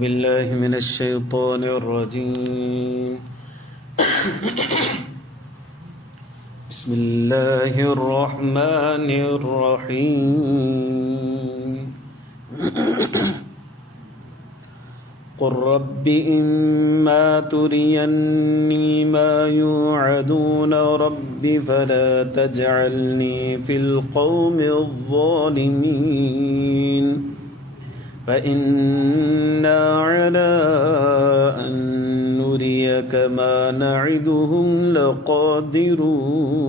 بالله من الشيطان الرجيم بسم الله الرحمن الرحيم قل رب إما تريني ما يوعدون رب فلا تجعلني في القوم الظالمين فإنا على أن نريك ما نعدهم لقادرون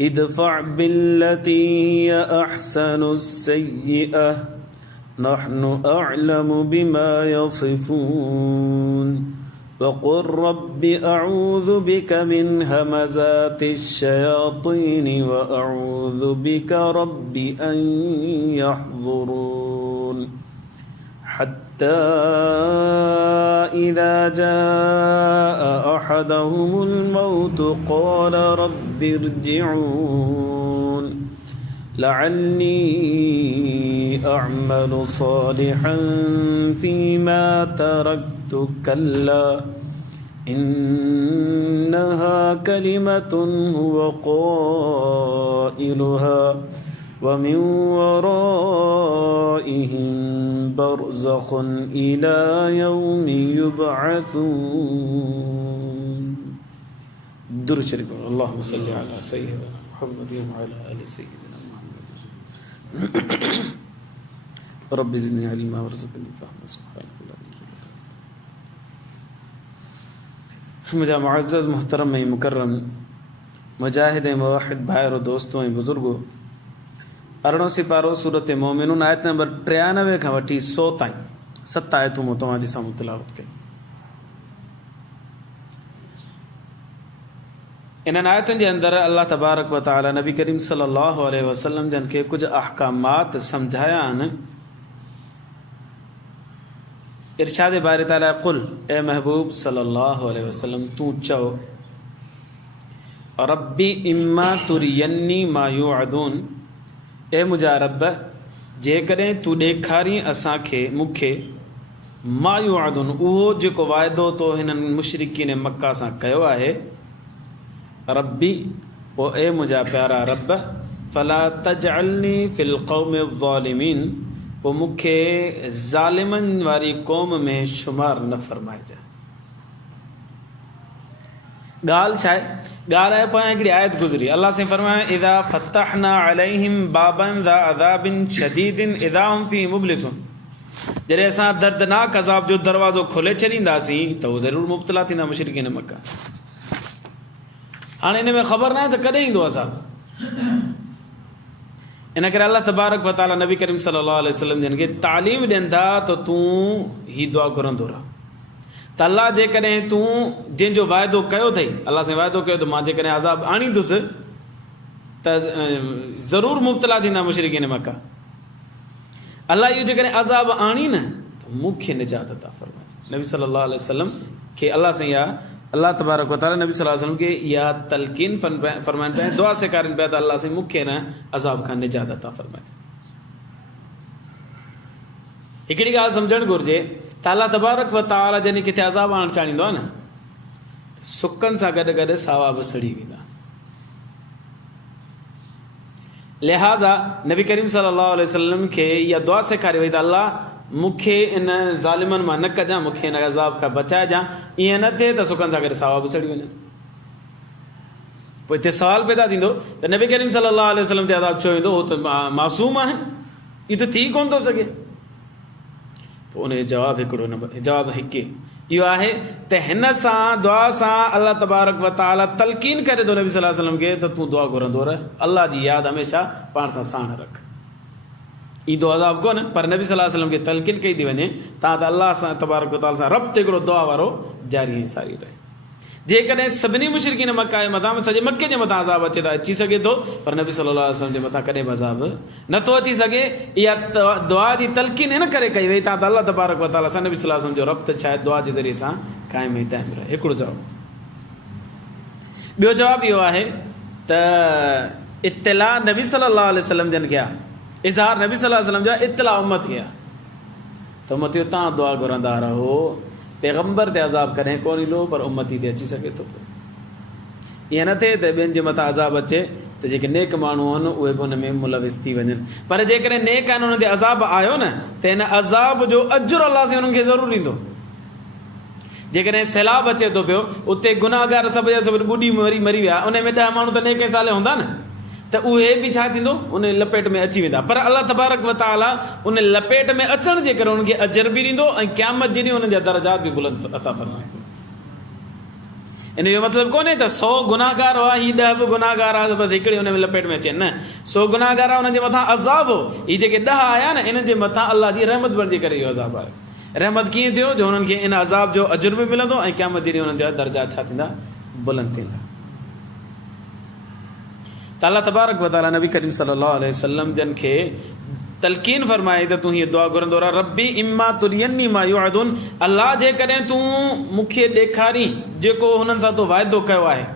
ادفع بالتي هي أحسن السيئة نحن أعلم بما يصفون وقل رب أعوذ بك من همزات الشياطين وأعوذ بك رب أن يحضرون حتى إذا جاء أحدهم الموت قال رب ارجعون لعلي أعمل صالحا فيما تركت كلا إنها كلمة هو قائلها ومن ورائهم برزخ إلى يوم يبعثون. درود شريف. اللهم صل على سيدنا محمد وعلى آل سيدنا محمد. رب زدني علما وارزقني فهما. سبحانك मुझा मुअज़्ज़ज़ मुहतरम ऐं मुकर्रम मुजाहिद ऐं मुवहिद भाइरो दोस्तों ऐं बुज़ुर्गो 18 सिपारो सूरत मोमिनून आयत नंबर 93 खां वठी 100 ताईं 7 आयतूं मूं तव्हांजे साम्हूं तिलावत कई। इन्हनि आयतुनि जे अंदरि अल्लाह तबारक व तआला नबी करीम सल्लल्लाहु अलैहि वसल्लम जन खे कुझु अहकामात सम्झाया आहिनि। इरशाद बारी ताला कुल ए महबूब सल्लल्लाहु अलैहि वसल्लम तू चओ रब्बी इम्मा तुरियन्नी मा युअदून ए मुंहिंजा रब जेकॾहिं तू ॾेखारी असांखे मूंखे मा युअदून उहो जेको वाइदो तो हिननि मुशरिकीन मक्का सां कयो आहे रब्बी पोइ ए मुंहिंजा प्यारा रब फला तजअलनी फिल क़ौमि ज़ालिमीन पोइ मूंखे ज़ालिमनि वारी क़ौम में शुमार न फरमाइजांइ। ॻाल्हि छा आहे? ॻाल्हि आहे पोयां हिकिड़ी आयत गुज़री अल्लाह से फरमाया इज़ा फ़तहना अलैहिम बाबन ज़ा अज़ाबिन शदीदिन इज़ा हुम फ़ीहि मुब्लिसून जॾहिं असां दर्दनाक अज़ाब जो दरवाज़ो खोले छॾींदासीं त उहे ज़रूरु मुब्तला थींदा मुशरिकीन मक्का। हाणे हिन में ख़बर न आहे त कॾहिं ईंदो अज़ाब। इन करे अल्लाह तबारक व तआला नबी करीम सल्लल्लाहु अलैहि वसल्लम जिन खे तालीम ॾियनि था त तूं ही दुआ घुरंदो रह त अल्लाह जेकॾहिं तूं जंहिंजो वाइदो कयो अथई अल्लाह सां वाइदो कयो त मां जेकॾहिं अज़ाब आणींदुसि त ज़रूरु मुब्तला थींदा मुशरिकीन मक्का। अल्लाह इहो जेकॾहिं अज़ाब आणी न त मूंखे निजात अता फरमाइजे। नबी सल्लल्लाहु अलैहि वसल्लम खे अल्लाह सां इहा अल्लाह तबारक व तआला नबी सल्लल्लाहु अलैहि वसल्लम खे इहा तलकीन फरमाइनि पिया दुआ सेखारनि पिया त अल्लाह सां मूंखे न अज़ाब खां निजात अता फरमाइजे। हिकिड़ी ॻाल्हि सम्झणु घुरिजे त अल्लाह तबारक व तआला जॾहिं किथे अज़ाब आणणु चाहींदो आहे न सुकनि सां गॾु गॾु सावा बि सड़ी वेंदा। लिहाज़ा नबी करीम सल्लल्लाहु अलैहि वसल्लम खे इहा दुआ सेखारी वई त अल्लाह मूंखे इन ज़ालिमनि मां न कजां मूंखे इन अज़ाब खां बचाइजां। ईअं न थिए त सुकनि सां गॾु सावा बि सड़ी वञनि। पोइ हिते सवालु पैदा थींदो त नबी करीम सल्लल्लाहु अलैहि वसल्लम ते अज़ाब छो ईंदो? उहो त मासूम आहिनि, इहो त थी कोन थो सघे। पोइ उन जो जवाबु हिकिड़ो नंबर जवाबु हिकु इहो आहे त हिन सां दुआ सां अल्लाह तबारक व तआला तलकीन करे थो नबी सल्लल्लाहु अलैहि वसल्लम खे त तूं दुआ घुरंदो रह, अल्लाह जी यादि हमेशह पाण सां साण रख। ईंदो अज़ाब कोन पर नबी सल्लल्लाहु अलैहि वसल्लम खे तलकीन कई थी वञे तव्हां त अल्लाह सां तबारक व तआला सां रब्त हिकिड़ो दुआ वारो जारी ऐं सारी रहे। जेकॾहिं सभिनी मुशरिकीन मक्का जे मथां सॼे मके जे मथां अज़ाब अचे त अची सघे थो पर नबी सल्लल्लाहु अलैहि वसल्लम जे मथां कॾहिं बि अज़ाब नथो अची सघे। इहा दुआ जी तलकीन इन करे कई वई तव्हां त अल्लाह तबारक व तआला सां नबी सल्लल्लाहु अलैहि वसल्लम जो रब्त छा आहे दुआ जे ज़रिए सां क़ाइम ऐं दाइम रहे। हिकिड़ो जवाबु। ॿियो जवाबु इहो आहे त इत्तिला नबी सल्लल्लाहु अलैहि वसल्लम जन खे आहे, इज़हार नबी सल्लल्लाहु अलैहि वसल्लम जा इत्तिला उम्मत खे आहे। त उम्मती तव्हां दुआ घुरंदा रहो, पैगंबर ते अज़ाब कॾहिं कोन ईंदो पर उम्मती ते अची सघे थो। ईअं न थिए त ॿियनि जे मथां अज़ाब अचे त जेके नेक माण्हू आहिनि उहे बि हुन में मुलविस थी वञनि। पर जेकॾहिं नेक आहिनि हुन ते अज़ाब आयो न त हिन अज़ाब जो अजुर अलाह सां हुननि खे ज़रूरु ॾींदो। जेकॾहिं सैलाब अचे थो पियो, उते गुनाहगार सभु जा सभु ॿुॾी मरी विया, उन में 10 माण्हू त नेके साले हूंदा न, त उहे बि छा थींदो, उन लपेट में अची वेंदा। पर अलाह तबारक व तआला उन लपेट में अचण जे करे उन्हनि खे अजर बि ॾींदो ऐं क़यामत जे ॾींहुं उन्हनि जा दर्जात बि बुलंद अता फरमाईंदो। इन जो मतिलबु कोन्हे त 100 गुनाहगार हुआ, ही 10 बि गुनाहगार आहे, बसि हिकिड़े हुन में लपेट में अचे। न, 100 गुनाहगार आहे, हुननि जे मथां अज़ाब हो। ही जेके 10 आया न, इन्हनि जे मथां अलाह जी रहमत बणिजी करे इहो अज़ाब आयो। रहमत कीअं थियो, जो हुननि खे इन अज़ाब जो अजुर बि मिलंदो ऐं क़यामत जे ॾींहुं हुननि जा दर्जात छा थींदा, बुलंद थींदा। त अल्लाह तबारक व तआला नबी करीम सल्लल्लाहु अलैहि वसल्लम जन खे तलकीन फरमाई त तूं हीअ दुआ घुरंदो रह, रब्बी इम्मा तुरियन्नी मा युअदुन, अल्लाह जेकॾहिं तूं मूंखे ॾेखारी जेको हुननि सां तो वाइदो कयो आहे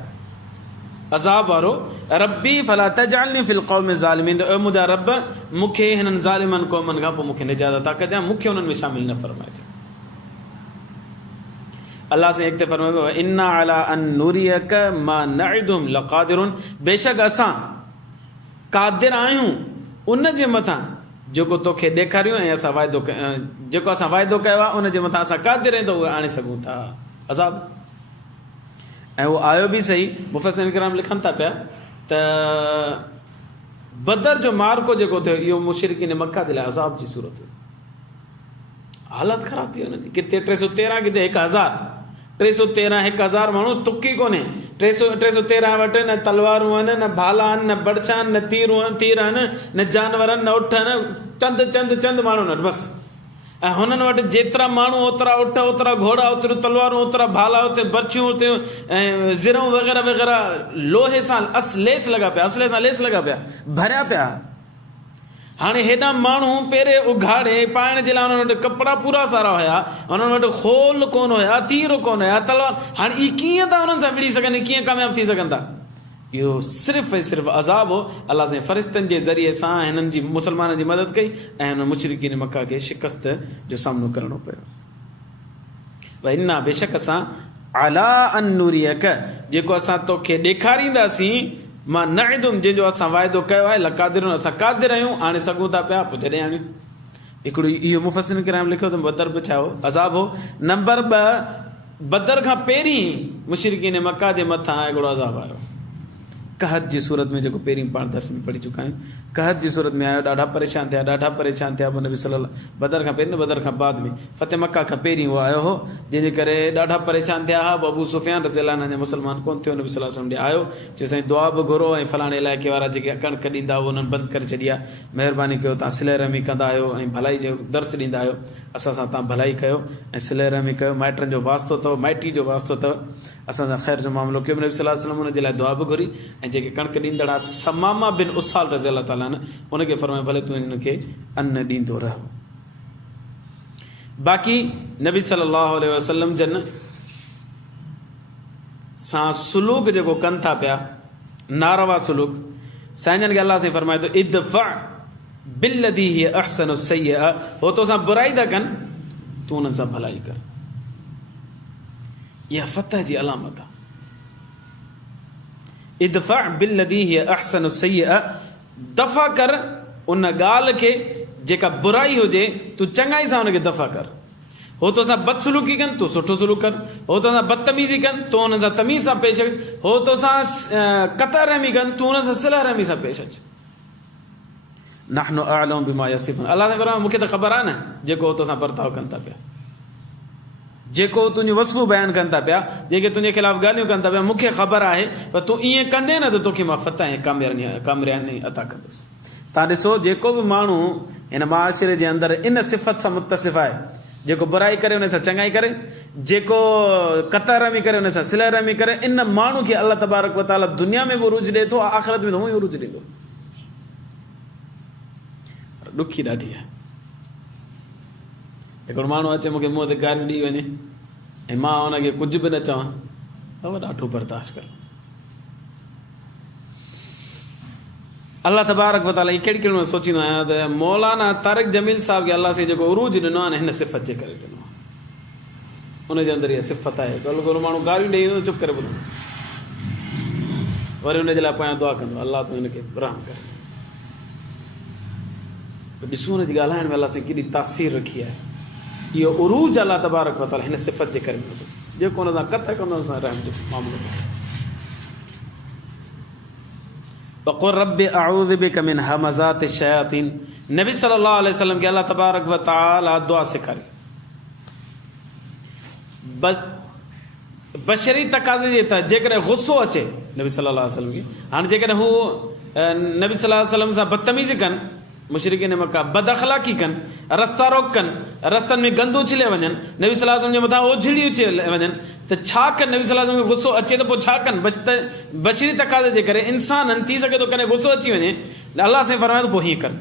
अज़ाब वारो, रब्बी फला तजअलनी फिल क़ौमि ज़ालिमीन, ओ मुंहिंजा रब मूंखे हिननि ज़ालिमनि क़ौमनि खां पोइ मूंखे निजात अता कजां, मूंखे हुननि में शामिल न फरमाइजां। अल्लाह से एक फरमायो इन्ना अला अन नुरियक मा नइदुम लक़ादिरुन, बेशक असां क़ादिर आहियूं उन जे मथां जेको तोखे ॾेखारियो ऐं असां वाइदो जेको असां वाइदो कयो आहे उन जे मथां असां क़ादिर आहियूं त उहे आणे सघूं था अज़ाब। ऐं उहो आयो बि सही। मुफ़स्सिरीन किराम लिखनि था पिया त बदर जो मार्को जेको थियो इहो मुशरिकीन मक्का जे लाइ अज़ाब जी सूरत हुई। हालत ख़राब थी हुनजी, किथे 313 किथे 1000, 313 1000 माण्हू तुकी कोन्हे। 313 वटि न तलवारूं आहिनि, न भाला आहिनि, न बड़छा आहिनि, न तीर आहिनि, न जानवर आहिनि, न उठ आहिनि, चंद माण्हू आहिनि बसि। ऐं हुननि वटि जेतिरा माण्हू ओतिरा उठ, ओतिरा घोड़ा, ओतिरियूं तलवारूं, ओतिरा भाला, उते बर्छियूं, उते ऐं ज़िरूं वग़ैरह वग़ैरह लोहे सां लेस लॻा पिया, असले सां लेस लॻा पिया, भरिया पिया। हाणे हेॾा माण्हू पहिरें उघाड़े पाइण जे लाइ हुननि वटि कपिड़ा पूरा सारा हुया, हुननि वटि खोल कोन हुया, तीर कोन हुया, तलवार। हाणे ई कीअं था हुननि सां विड़ी सघनि, कीअं कामयाबु थी सघनि था? इहो सिर्फ़ु ऐं सिर्फ़ु अज़ाब हो। अलाह जे फ़रिश्तनि जे ज़रिए सां हिननि जी मुस्लमाननि जी मदद कई ऐं हुन मुशरिकीन मक्का खे शिकस्त जो सामनो करणो पियो। भई इन्ना बेशक असां अला अन नुरियक, जेको असां तोखे ॾेखारींदासीं, मां नइदुम, जंहिंजो असां वाइदो कयो आहे, लक़ादिरुन, असां क़ादिर आहियूं, आणे सघूं था पिया, पोइ जॾहिं आणियूं। हिकिड़ो इहो मुफ़स्सिरीन किराम लिखियो त बदर बि छा हो, अज़ाब हो। नंबर 2, बदर खां पहिरीं मुशरिकीन मक्का जे मथां हिकिड़ो अज़ाब आयो, कहत जी सूरत में, जेको पहिरीं पाण दर्स में पढ़ी चुका आहियूं। कहत जी सूरत में आयो, ॾाढा परेशान थिया पोइ नबी सल्लल्लाहु, बदर खां पहिरीं न, बदर खां बाद में, फतेह मक्का खां पहिरीं उहो आयो हो, जंहिंजे करे ॾाढा परेशान थिया हुआ। अबू सुफियान रज़ियल्लाहु अन्हु मुस्लमान कोन थियो, नबी सल्लल्लाहु अलैहि वसल्लम ॾे आयो, चयो साईं दुआ बि घुरो ऐं फलाणे इलाइक़े वारा जेके कणिक ॾींदा हुआ उन्हनि बंदि करे छॾी आहे, महिरबानी कयो, तव्हां सिले रहमी कंदा आहियो ऐं भलाई जो दर्स ॾींदा आहियो, असां सां तव्हां भलाई कयो ऐं सिले रहमी कयो, माइटनि जो वास्तो अथव, माइटी जो वास्तो अथव, असां सां ख़ैर जो मामिलो कयो। नबी सल्लल्लाहु अलैहि वसल्लम हुन जे लाइ दुआ बि घुरी ऐं जेके कणिक ॾींदड़ आहे समामा बिन उसाल रज़ियल्लाहु ताला अन्हु, उनखे फरमायो भले तूं हिनखे अन्न ॾींदो रह। बाक़ी नबी सल्लल्लाहु अलैहि वसल्लम जन सां सुलूक जेको कनि था पिया, नारवा सुलूक, साईं जन खे अल्लाह से फरमाए थो इदफ़ा बिल्लती हिय अहसनु सय्यअ, हो तोसां बुराई था कनि, तूं हुननि सां भलाई कर। इहा फतह जी अलामत आहे। इदफ़ा बिल्लती हिय अहसनु सय्यअ, दफ़ा कर उन ॻाल्हि खे जेका बुराई हुजे, तूं चङाई सां हुनखे दफ़ा कर। हो तोसां बदसलूकी कनि, तूं सुठो सलूक कर। हो तोसां बदतमीज़ी कनि, तूं हुननि सां तमीज़ सां पेश अच। हो तोसां क़ता रहमी कनि, तूं हुननि सां सिलह रहमी सां पेश अच। नहनु अअलम बिमा यसिफून, अल्लाह ने फरमायो मूंखे त ख़बर आहे न जेको तोसां बर्ताव कनि था पिया, जेको तुंहिंजूं वसफ़ूं बयानु कनि था पिया, जेके तुंहिंजे ख़िलाफ़ ॻाल्हियूं कनि था पिया, मूंखे ख़बर आहे, पर तूं ईअं कंदे न त तोखे मां फतह ऐं कामयाबी अता कंदुसि। तव्हां ॾिसो, जेको बि माण्हू हिन माशिरे जे अंदरि इन सिफ़त सां मुतसिफ़ आहे, जेको बुराई करे उन सां चङाई करे, जेको क़ता रहमी करे उन सां सिलह रहमी करे, इन माण्हू खे अल्लाह तबारक व तआला दुनिया में बि उरूज ॾिए थो, आख़िरत में हूअं ई उरूज ॾींदो। ॾुखी ॾाढी आहे। हिकिड़ो माण्हू अचे मूंखे मुंहं ते ॻाल्हि ॾेई वञे ऐं मां हुनखे कुझु बि न चवां, त ॾाढो बर्दाश्त कर। अल्लाह तबारक व तआला कहिड़ी कहिड़ी सोचींदो आहियां त मौलाना तारिक जमील साहब खे अल्लाह से जेको उरूज ॾिनो आहे न हिन सिफ़त जे करे ॾिनो आहे, उनजे अंदरि इहा सिफ़त आहे। गोल गोल माण्हू गारियूं ॾेई वेंदो, चुप करे ॿुधंदो, वरी हुनजे लाइ पोयां दुआ कंदो, अल्लाह तूं हिनखे रहम करे। ॾिसूं हुनजी ॻाल्हाइण में अल्लाह से केॾी तासीर रखी आहे। इहो उरूज अल्लाह तबारक व तआला हिन सिफ़त जे करे मिलंदुसि, जेको हुन सां कथ कंदो हुन सां रहम जो मामलो कंदो। वक़ुल रब्बि अऊज़ु बिका मिन हमज़ाति शयातीन, नबी सल्लल्लाहु अलैहि वसल्लम खे अल्लाह तबारक व तआला दुआ सेखारी। बशरी तक़ाज़े जे तहत जेकॾहिं गुस्सो अचे नबी सल्लल्लाहु अलैहि वसल्लम खे, हाणे जेकॾहिं हू नबी सल्लल्लाहु अलैहि वसल्लम सां बदतमीज़ी कनि, मुशरिकीन मक्का बद अख़लाक़ी कनि, रस्ता रोक कनि, रस्तनि में गंद उछले वञनि, नबी सल्लल्लाहु अलैहि वसल्लम जे मथां ओझिड़ी उछले वञनि, त छा कनि? नबी सल्लल्लाहु अलैहि वसल्लम खे गुस्सो अचे त पोइ छा कनि? बशरी तक़ाज़े जे करे इंसाननि थी सघे थो कॾहिं गुस्सो अची वञे, अल्लाह साईं फरमाए थो पोइ हीअं कनि।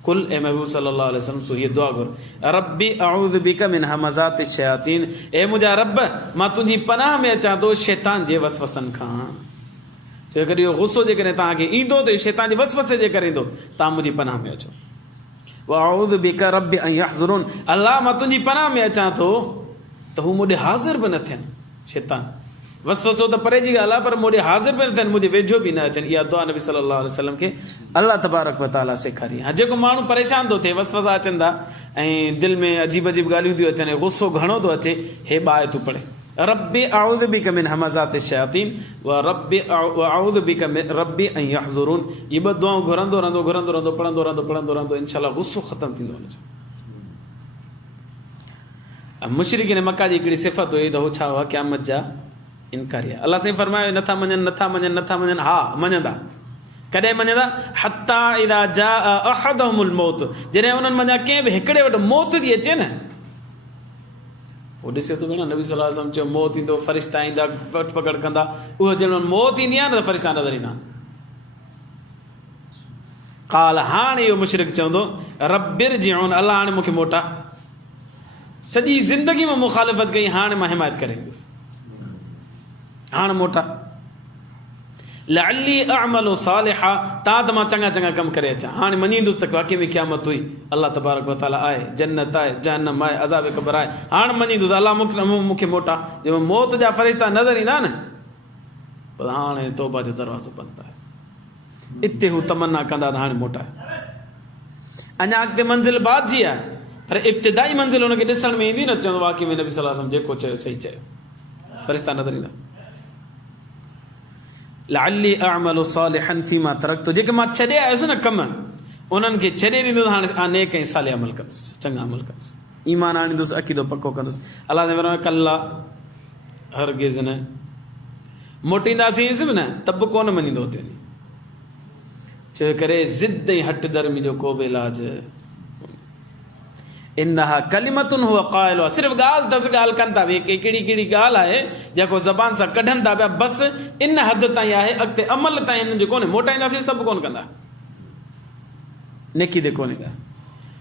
कुल ए महबूब सल्लल्लाहु अलैहि वसल्लम तूं हीअ दुआ घुर, रब्बी अऊज़ु बिका मिन हमज़ाति शयातीन, ए मुंहिंजा रब मां तुंहिंजी पनाह में अचां थो शैतान जे वसवसनि खां। छो कॾहिं इहो गुस्सो जेकॾहिं तव्हांखे ईंदो त शैतान जे वसवसे जे करे ईंदो, तव्हां मुंहिंजी पनाह में अचो। व अऊज़ु बिका रब्बि अन यहज़ुरून, अल्लाह मां तुंहिंजी पनाह में अचां थो त हू मूं ॾे हाज़िर बि न थियनि, शैतान वसवसो त परे जी ॻाल्हि आहे, पर मूं ॾे हाज़िर बि न थियनि, मुंहिंजे वेझो बि न अचनि। इहा दुआ नबी सल्लल्लाहु अलैहि वसल्लम खे अल्लाह तबारक व तआला सेखारी। हा, जेको माण्हू परेशान थो थिए, वसवसा अचनि था ऐं दिलि में अजीब अजीब ॻाल्हियूं थियूं अचनि, गुस्सो घणो थो अचे, हे ॿ आयतूं पढ़े, रब्बी अऊज़ु बिका मिन हमज़ाति शयातीन व अऊज़ु बिका मिन रब्बी अन यहज़ुरून। इहे ॿ दुआऊं घुरंदो रहंदो, पढ़ंदो रहंदो, इंशाअल्लाह गुस्सो ख़तमु थींदो हुनजो। मुशरिकीन मक्का जी हिकिड़ी सिफ़त हुई त हू छा हुआ? क़यामत जा इनकारी। अल्लाह साईं फरमायो नथा मञनि, हा मञंदा। कॾहिं मञंदा? हत्ता इज़ा जाअ अहदहुमुल मौत, जॾहिं उन्हनि मञा कंहिं बि हिकिड़े वटि मौत थी अचे न, उहो ॾिसे थो भेण, नबी सल्लल्लाहु अलैहि वसल्लम चयो मौत ईंदो, फ़रिश्ता ईंदा, वठ पकड़ कंदा, उहो जॾहिं मौत ईंदी आहे न त फ़रिश्ता नज़र ईंदा। क़ाल, हाणे इहो मुशरिक चवंदो, रब्बिरजिऊन, अल्लाह हाणे मूंखे मोटा। सॼी ज़िंदगी में मुखालिफ़त कई, हाणे मां हिमायत करे ईंदुसि, हाणे मोटा। लअल्ली अअमलु सालिहा, तां त मां चङा चङा कम करे अचां, हाणे मञी ईंदुसि त वाक़ई में क़यामत हुई, अल्लाह तबारक व तआला आहे, जन्नत आहे, जहन्नम आहे, अज़ाब क़ब्र आहे, हाणे मञी ईंदुसि, अल्लाह मूंखे मोटा। जंहिं मौत जा फ़रिश्ता नज़र ईंदा न, पर हाणे तौबा जो दरवाज़ो बंदि आहे। इते हू तमन्ना कंदा त हाणे मोटा। अञा अॻिते मंज़िल बाद जी आहे, पर इब्तिदाई मंज़िल हुनखे ॾिसण में ईंदी न, चवंदो वाक़ई में नबी सल्लल्लाहु अलैहि वसल्लम जेको चयो सही चयो, फ़रिश्ता नज़र ईंदा। लअल्ली अअमलु सालिहन फीमा तरक्तु, जेके मां छॾे आयुसि न कम, उन्हनि खे छॾे ॾींदुसि, हाणे नेक ऐं सालिह अमल कंदुसि, चङा अमल कंदुसि, ईमान आणींदुसि, अक़ीदो पको कंदुसि। अल्लाह ने फरमायो कल्ला, हरगिज़ न, मोटींदासीं बि न त बि कोन मञींदो हुते वञी, छो करे ज़िद ऐं हट धर्मी जो को बि इलाज। इन्नहा कलिमतुन हुव क़ाइलुहा, सिर्फ़ु ॻाल्हि अथसि, ॻाल्हि कनि था, कहिड़ी कहिड़ी ॻाल्हि आहे जेको ज़बान सां कढनि था पिया, बसि इन हद ताईं आहे, अॻिते अमल ताईं हिननि जो कोन्हे। मोटाईंदासीं त बि कोन कंदा, नेकी ते कोन्हे का।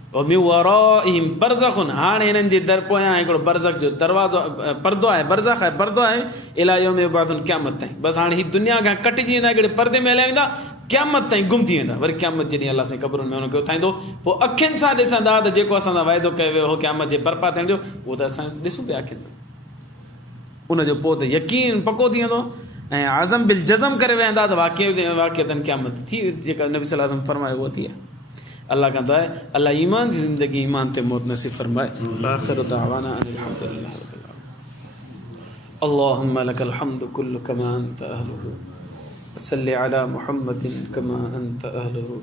मिन वराइहिम बरज़खुन, हाणे हिननि जे दर पोयां हिकिड़ो बरज़ख जो दरवाज़ो, पर्दो आहे, बरज़ख आहे, पर्दो आहे, इला यौम युबअथुन, क़यामत ताईं। बसि हाणे हीअ दुनिया खां कटिजी वेंदा, हिकिड़े पर्दे में हलिया वेंदा, क़यामत ताईं गुम थी वेंदा। वरी क़यामत जॾहिं अल्लाह साईं क़ब्रुनि में हुनखे उथाईंदो, पोइ अखियुनि सां ॾिसंदा त जेको असां सां वाइदो कयो वियो हो क़यामत जे बर्पा थियण जो, उहो त असां ॾिसूं पिया अखियुनि सां। उनजो पोइ त यकीन पको थी वेंदो ऐं आज़म बिल जज़म करे वेहंदा त वाक़िअतन क़यामत थी, जेका नबी सल्लल्लाहु अलैहि वसल्लम फरमायो उहो थी आहे। अल्लाह का दुआ है, अल्लाह ईमान की ज़िंदगी ईमान ते मौत नसीब फरमाए। आखिर दावाना अनिल हम्दुलिल्लाह रब्बिल आलमीन। अल्लाहुम्मा लकल हम्दु कुल्लु कमा अंत अहलुहु, सल्लि अला मुहम्मदिन कमा अंत अहलुहु,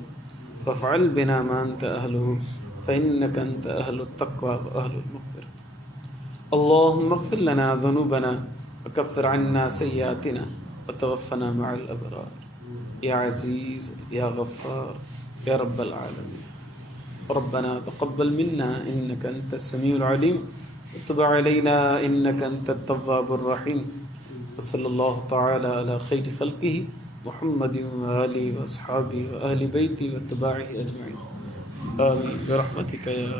वफ़अल बिना मा अंत अहलुहु, फ़इन्नका अंत अहलुत तक़वा व अहलुल मग़फ़िरह। अल्लाहुम्मा इग़फ़िर लना ज़ुनूबना वकफ़िर अन्ना सय्यिआतिना वतवफ़्फ़ना मअल अबरार, या अज़ीज़ या गफ़्फ़ार या रब्बल आलमीन। रब्बना तक़ब्बल मिन्ना इन्नका अंतस समीउल अलीम व तुब अलैना इन्नका अंतत तव्वाबुर रहीम। व सल्लल्लाहु तआला अला खैरि खल्क़िही मुहम्मदिन व आलिहि व अस्हाबिही व अहलि बैतिही व अत्बाइही अजमईन। आमीन बिरहमतिका या